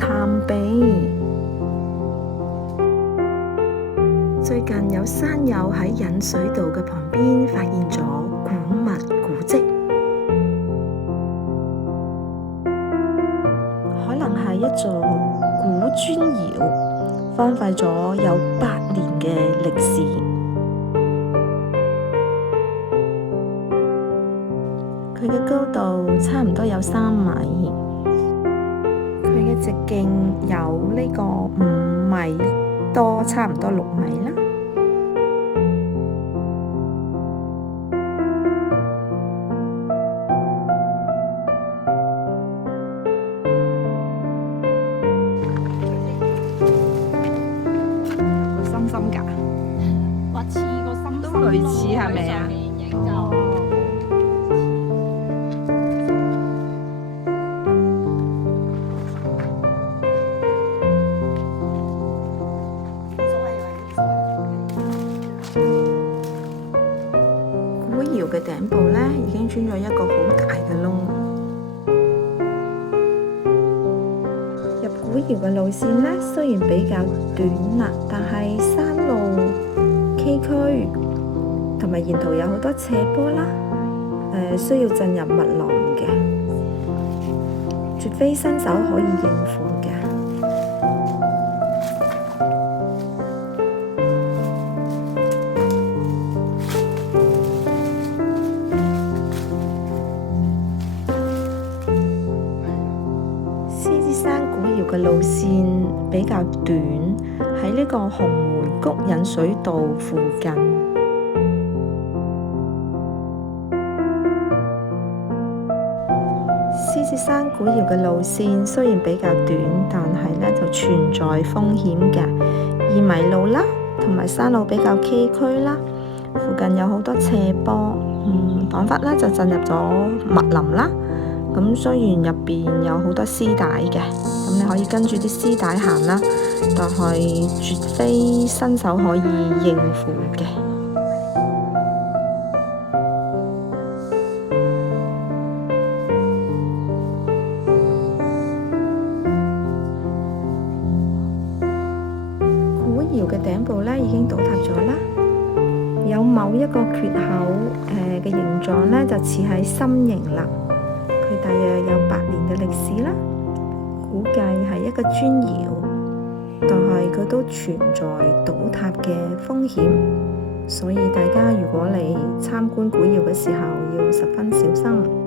探秘。最近有山友喺引水道嘅旁邊發現咗古物古蹟，可能係一座古磚窯，荒廢咗有8年嘅歷史。佢嘅高度差唔多有3米，佢嘅直徑有呢個5米多，差唔多6米啦。深深㗎，哇！似個深都類似係咪啊？古窯嘅頂部咧已經穿咗一個好大嘅窿。入古窯嘅路線咧雖然比較短啦，但係山路崎嶇，同埋沿途有好多斜坡啦，需要進入密林嘅，絕非新手可以應付嘅。獅子山古窯嘅路線比較短，喺呢個紅梅谷引水道附近。獅子山古窯嘅路線雖然比較短，但係咧就存在風險嘅，易迷路啦，同埋山路比較崎嶇啦，附近有好多斜坡，講法咧就進入咗密林啦。咁雖然入邊有好多絲帶嘅，咁你可以跟住啲絲帶行啦，但係絕非新手可以應付嘅。古窯嘅頂部咧已經倒塌咗啦，有某一個缺口嘅形狀咧就似係心形啦。佢大約有8年嘅歷史啦，估計係一個磚窯，但係佢都存在倒塌嘅風險，所以大家如果嚟參觀古窯嘅時候要十分小心。